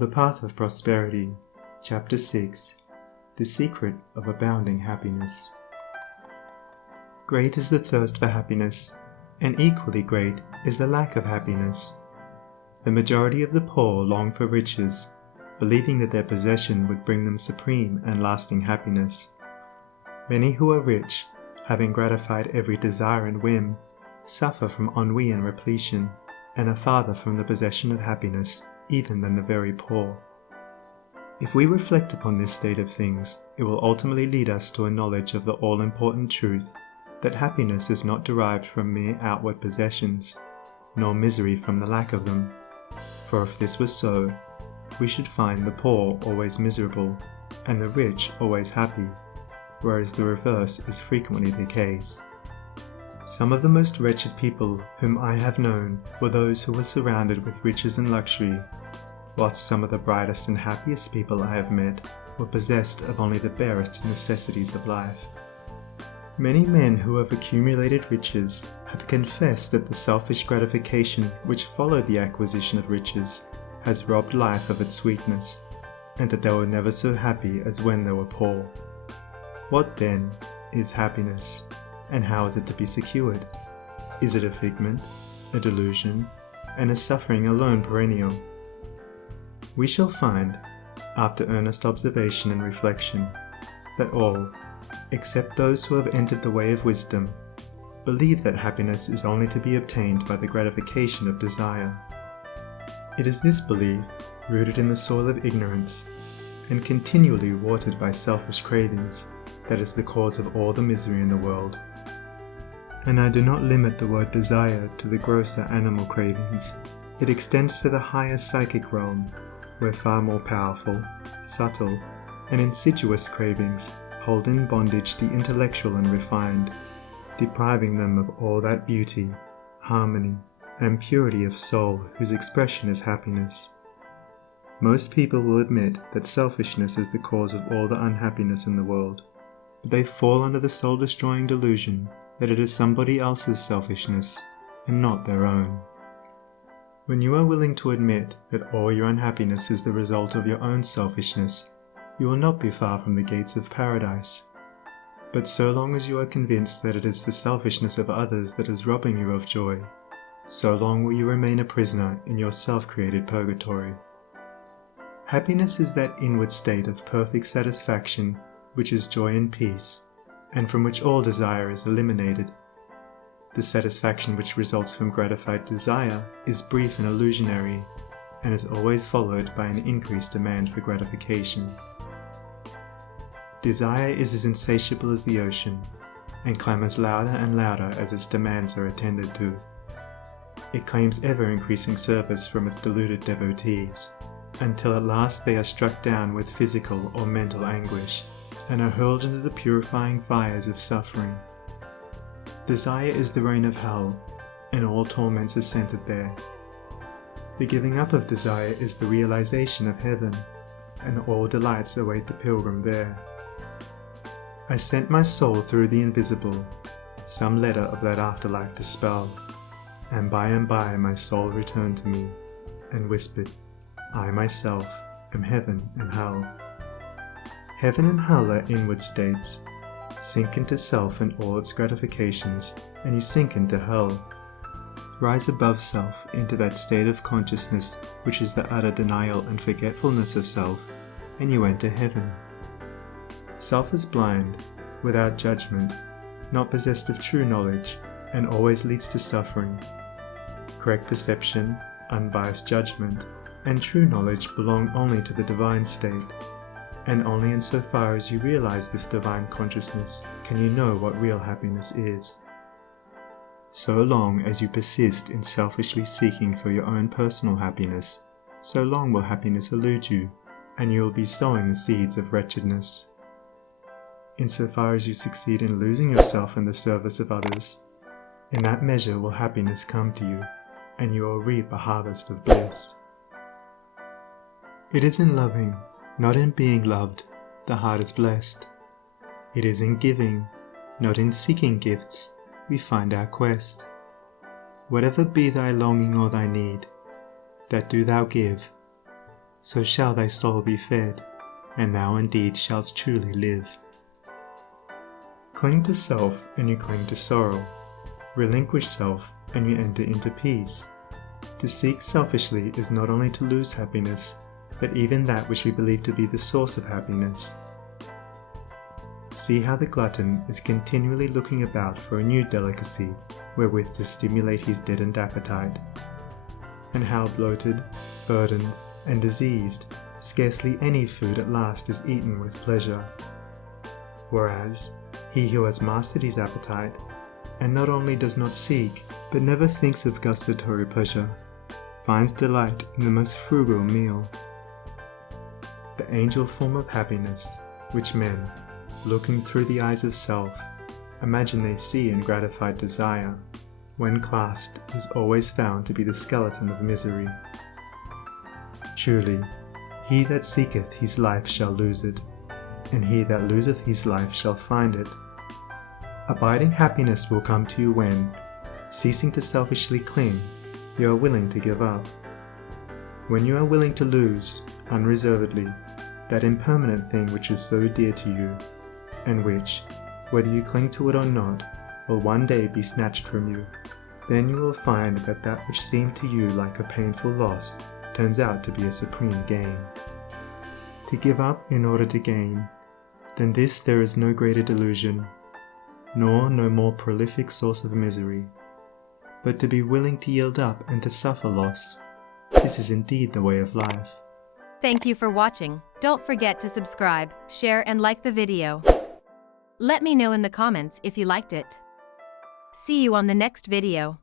The Path of Prosperity, Chapter 6, The Secret of Abounding Happiness. Great is the thirst for happiness, and equally great is the lack of happiness. The majority of the poor long for riches, believing that their possession would bring them supreme and lasting happiness. Many who are rich, having gratified every desire and whim, suffer from ennui and repletion, and are farther from the possession of happiness even than the very poor. If we reflect upon this state of things, it will ultimately lead us to a knowledge of the all-important truth that happiness is not derived from mere outward possessions, nor misery from the lack of them. For if this was so, we should find the poor always miserable, and the rich always happy, whereas the reverse is frequently the case. Some of the most wretched people whom I have known were those who were surrounded with riches and luxury, whilst some of the brightest and happiest people I have met were possessed of only the barest necessities of life. Many men who have accumulated riches have confessed that the selfish gratification which followed the acquisition of riches has robbed life of its sweetness, and that they were never so happy as when they were poor. What then is happiness, and how is it to be secured? Is it a figment, a delusion, and is suffering alone perennial? We shall find, after earnest observation and reflection, that all, except those who have entered the way of wisdom, believe that happiness is only to be obtained by the gratification of desire. It is this belief, rooted in the soil of ignorance, and continually watered by selfish cravings, that is the cause of all the misery in the world. And I do not limit the word desire to the grosser animal cravings. It extends to the higher psychic realm, where far more powerful, subtle, and insidious cravings hold in bondage the intellectual and refined, depriving them of all that beauty, harmony, and purity of soul whose expression is happiness. Most people will admit that selfishness is the cause of all the unhappiness in the world, but they fall under the soul-destroying delusion that it is somebody else's selfishness and not their own. When you are willing to admit that all your unhappiness is the result of your own selfishness, you will not be far from the gates of paradise. But so long as you are convinced that it is the selfishness of others that is robbing you of joy, so long will you remain a prisoner in your self-created purgatory. Happiness is that inward state of perfect satisfaction which is joy and peace, and from which all desire is eliminated. The satisfaction which results from gratified desire is brief and illusionary, and is always followed by an increased demand for gratification. Desire is as insatiable as the ocean, and clamours louder and louder as its demands are attended to. It claims ever-increasing service from its deluded devotees, until at last they are struck down with physical or mental anguish, and are hurled into the purifying fires of suffering. Desire is the reign of hell, and all torments are centered there. The giving up of desire is the realization of heaven, and all delights await the pilgrim there. I sent my soul through the invisible, some letter of that afterlife to spell, and by my soul returned to me, and whispered, I myself am heaven and hell. Heaven and hell are inward states. Sink into self and all its gratifications, and you sink into hell. Rise above self into that state of consciousness which is the utter denial and forgetfulness of self, and you enter heaven. Self is blind, without judgment, not possessed of true knowledge, and always leads to suffering. Correct perception, unbiased judgment, and true knowledge belong only to the divine state, and only insofar as you realize this divine consciousness can you know what real happiness is. So long as you persist in selfishly seeking for your own personal happiness, so long will happiness elude you, and you will be sowing the seeds of wretchedness. Insofar as you succeed in losing yourself in the service of others, in that measure will happiness come to you, and you will reap a harvest of bliss. It is in loving, not in being loved, the heart is blessed. It is in giving, not in seeking gifts, we find our quest. Whatever be thy longing or thy need, that do thou give, so shall thy soul be fed, and thou indeed shalt truly live. Cling to self and you cling to sorrow. Relinquish self and you enter into peace. To seek selfishly is not only to lose happiness, but even that which we believe to be the source of happiness. See how the glutton is continually looking about for a new delicacy wherewith to stimulate his deadened appetite, and how bloated, burdened, and diseased, scarcely any food at last is eaten with pleasure. Whereas, he who has mastered his appetite, and not only does not seek, but never thinks of gustatory pleasure, finds delight in the most frugal meal. The angel form of happiness, which men, looking through the eyes of self, imagine they see in gratified desire, when clasped is always found to be the skeleton of misery. Truly, he that seeketh his life shall lose it, and he that loseth his life shall find it. Abiding happiness will come to you when, ceasing to selfishly cling, you are willing to give up. When you are willing to lose, unreservedly, that impermanent thing which is so dear to you, and which, whether you cling to it or not, will one day be snatched from you, then you will find that that which seemed to you like a painful loss turns out to be a supreme gain. To give up in order to gain, than this there is no greater delusion, nor no more prolific source of misery. But to be willing to yield up and to suffer loss, this is indeed the way of life. Thank you for watching. Don't forget to subscribe, share and like the video. Let me know in the comments if you liked it. See you on the next video.